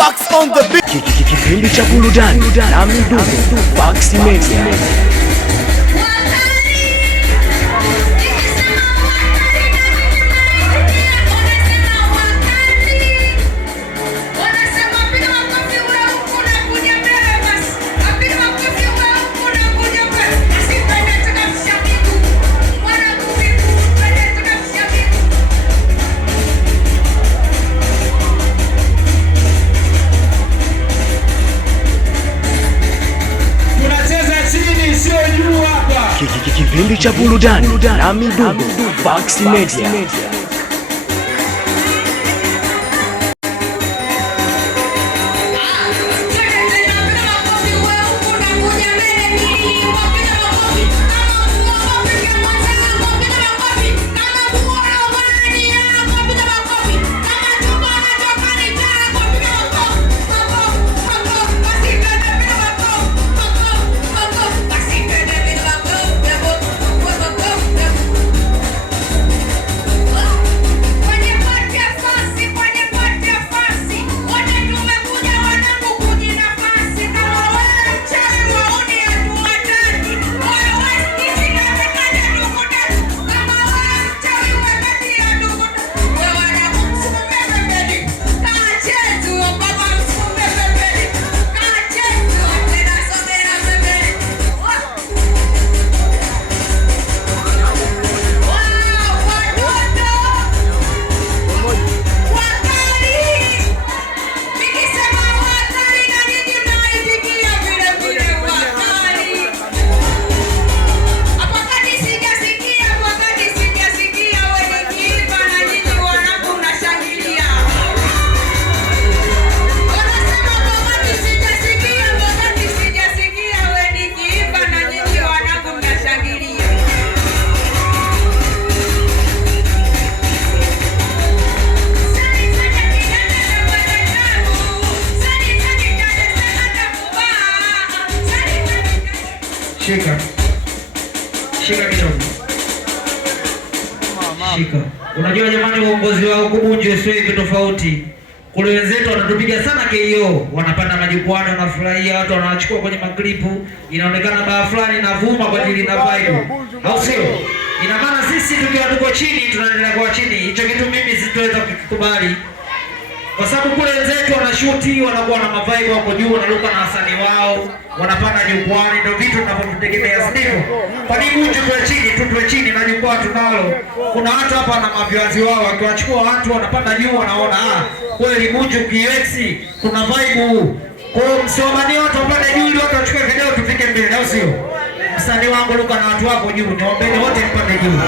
Fax on the beat. Kipindi cha burudani na midundo Fax Media. Kipindi cha burudani na midundo Fax Media. Shika kidogo. Shika. Unajua jamani, uongozi wao Kubunju sio hivi tofauti. Kule wenzetu wanatupiga sana KO, wanapanda majukwani, wanafurahia, watu wanawachukua kwenye maklipu, inaonekana baa fulani inavuma kwa ajili na vibe. Au sio? Ina maana sisi tukiwa tuko chini tunaendelea kwa chini. Hicho kitu mimi sitoweza kukubali. Kwa sababu kule wenzetu wanashuti, wanakuwa na mavibe wako juu, wanaruka na wasanii wao, wanapanda jukwani, ndio vitu tunavyotegemea, sivyo? Kwa nini Bunju tuwe chini, tuwe chini na jukwaa tunalo? Kuna watu hapa na maviwazi wao, wakiwachukua watu wanapanda juu, wanaona kweli Bunju KX kuna vibe. Kwa msiomani watu wapande juu ili watu wachukue video tufike mbele, au sio? Msanii wangu Luka na watu wako juu, niwaombeni wote mpande juu.